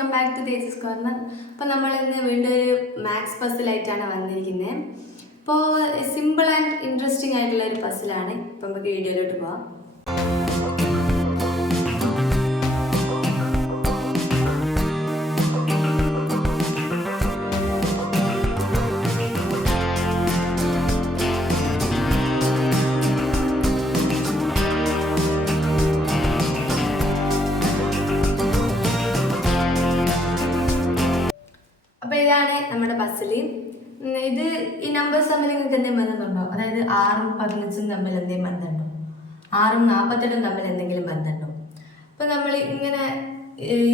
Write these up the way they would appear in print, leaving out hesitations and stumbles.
Welcome back to Tejas corner. അപ്പോൾ നമ്മൾ ഇന്ന് വീണ്ടും ഒരു മാത്സ് പസിലായിട്ടാണ് വന്നിരിക്കുന്നത്. ഇപ്പോൾ സിമ്പിൾ ആൻഡ് ഇൻട്രസ്റ്റിംഗ് ആയിട്ടുള്ള ഒരു പസിലാണ്. ഇപ്പോൾ നമുക്ക് വീഡിയോയിലോട്ട് പോവാം. അപ്പോൾ ഇതാണ് നമ്മുടെ പസിൽ. ഇത് ഈ നമ്പേഴ്സ് തമ്മിൽ നിങ്ങൾക്ക് എന്തെങ്കിലും ബന്ധമുണ്ടോ? അതായത് 6ഉം 15ഉം തമ്മിൽ എന്തെങ്കിലും ബന്ധമുണ്ടോ? 6ഉം 48ഉം തമ്മിൽ എന്തെങ്കിലും ബന്ധമുണ്ടോ? അപ്പോൾ നമ്മൾ ഇങ്ങനെ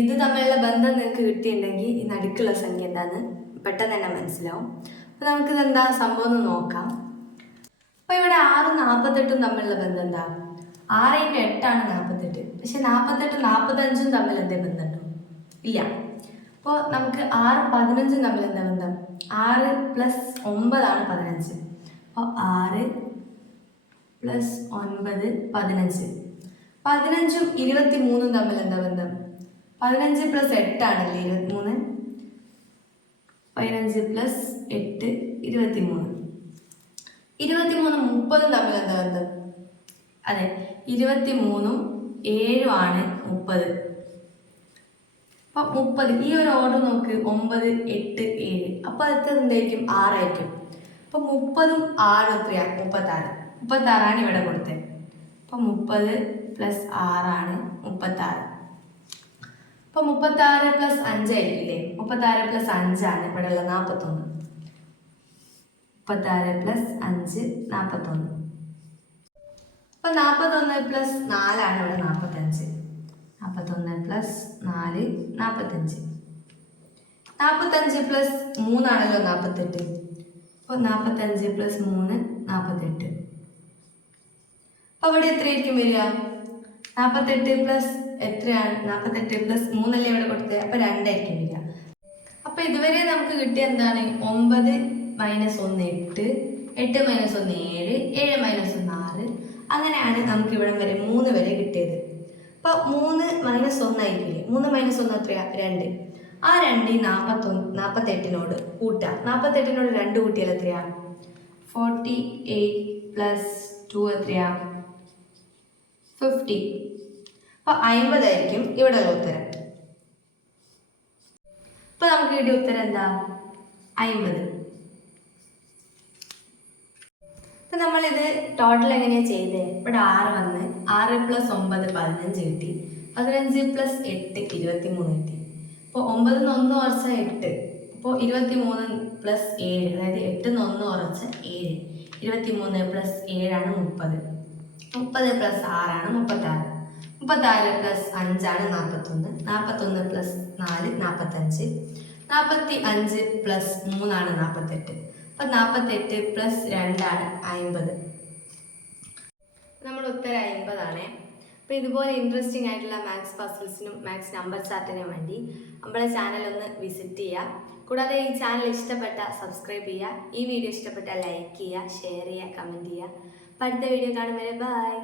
ഇത് തമ്മിലുള്ള ബന്ധം നിങ്ങൾക്ക് കിട്ടിയിട്ടുണ്ടെങ്കിൽ ഈ നടുക്കുള്ള സംഖ്യ എന്താണെന്ന് പെട്ടെന്ന് തന്നെ മനസ്സിലാവും. അപ്പോൾ നമുക്കിത് എന്താ സംഭവം എന്ന് നോക്കാം. അപ്പോൾ ഇവിടെ 6ഉം 48ഉം തമ്മിലുള്ള ബന്ധം എന്താ? 6 × 8 ആണ് 48. പക്ഷെ 48ഉം 45ഉം തമ്മിൽ എന്തെങ്കിലും ബന്ധമുണ്ടോ? ഇല്ല. അപ്പോൾ നമുക്ക് 6ഉം 15ഉം തമ്മിൽ എന്താ ബന്ധം? 6 + 9 ആണ് 15. അപ്പോൾ 6 + 9 15. 15ഉം 23ഉം തമ്മിൽ എന്താ ബന്ധം? 15 + 8 ആണല്ലേ 23. 15 + 8 23. 23ഉം 30ഉം തമ്മിൽ എന്താ ബന്ധം? അതെ, 23ഉം 7ഉം ആണ് 30. അപ്പോൾ 30 ഈ ഒരു ഓർഡർ നോക്ക്, 9 8 7. അപ്പോൾ അടുത്ത എന്തായിരിക്കും? 6 ആയിരിക്കും. അപ്പോൾ 30ഉം 6ഉം എത്രയാണ്? 36. 36 ഇവിടെ കൊടുത്തത്. അപ്പോൾ 30 + 6 ആണ് 36. അപ്പോൾ 36 + 5 ആയിരിക്കില്ലേ? 36 + 5 ആണ് ഇവിടെ ഉള്ള 41. 36 + 5 41. അപ്പോൾ 41 + 4 ആണ് ഇവിടെ 45. 41 + 4 45. 45 + 3 ആണല്ലോ 48. അപ്പോൾ 45 + 3 48. അപ്പോൾ ഇവിടെ എത്രയായിരിക്കും വരിക? 48 + എത്രയാണ്? 48 + 3 അല്ലേ ഇവിടെ കൊടുത്തത്. അപ്പോൾ 2 ആയിരിക്കും വരിക. അപ്പോൾ ഇതുവരെ നമുക്ക് കിട്ടിയ എന്താണ്? 9 - 1 8, 8 - 1 7, 7 - 1 6. അങ്ങനെയാണ് നമുക്ക് ഇവിടെ വരെ 3 വരെ കിട്ടിയത്. അപ്പോൾ 3 - 1 ആയിരിക്കില്ലേ? 3 - 1 എത്രയാണ്? 2. ആ 2 48നോട് കൂട്ടുക. 48നോട് 2 കൂട്ടിയാൽ എത്രയാണ്? 48 + 2 എത്രയാണ്? 50. അപ്പോൾ 50 ആയിരിക്കും ഇവിടെയുള്ള ഉത്തരം. അപ്പോൾ നമുക്ക് കിട്ടിയ ഉത്തരം എന്താ? 50. അപ്പം നമ്മളിത് ടോട്ടൽ എങ്ങനെയാണ് ചെയ്തത്? ഇവിടെ 6 വന്ന് 6 + 9 15 കിട്ടി. 15 + 8 23 കിട്ടി. അപ്പോൾ 9 1 കുറച്ച 8. അപ്പോൾ 23 + 7, അതായത് 8 1 കുറച്ച 7. 23 + 7 ആണ് 30. 30 + 6 ആണ് 36. 36 + 5 ആണ് 41. 41 + 4 45. 45 + 3 ആണ് 48. അപ്പോൾ 48 + 2 ആണ് 50. നമ്മുടെ ഉത്തരം 50 ആണ്. അപ്പോൾ ഇതുപോലെ ഇൻട്രസ്റ്റിംഗ് ആയിട്ടുള്ള മാത്സ് പസിൽസിനും മാത്സ് നമ്പർ ചാർട്ടിനും വേണ്ടി നമ്മളെ ചാനൽ ഒന്ന് വിസിറ്റ് ചെയ്യുക. കൂടാതെ ഈ ചാനൽ ഇഷ്ടപ്പെട്ട സബ്സ്ക്രൈബ് ചെയ്യുക. ഈ വീഡിയോ ഇഷ്ടപ്പെട്ട ലൈക്ക് ചെയ്യുക, ഷെയർ ചെയ്യുക, കമൻറ്റ് ചെയ്യുക. അപ്പോൾ അടുത്ത വീഡിയോ കാണും വരെ ബൈ.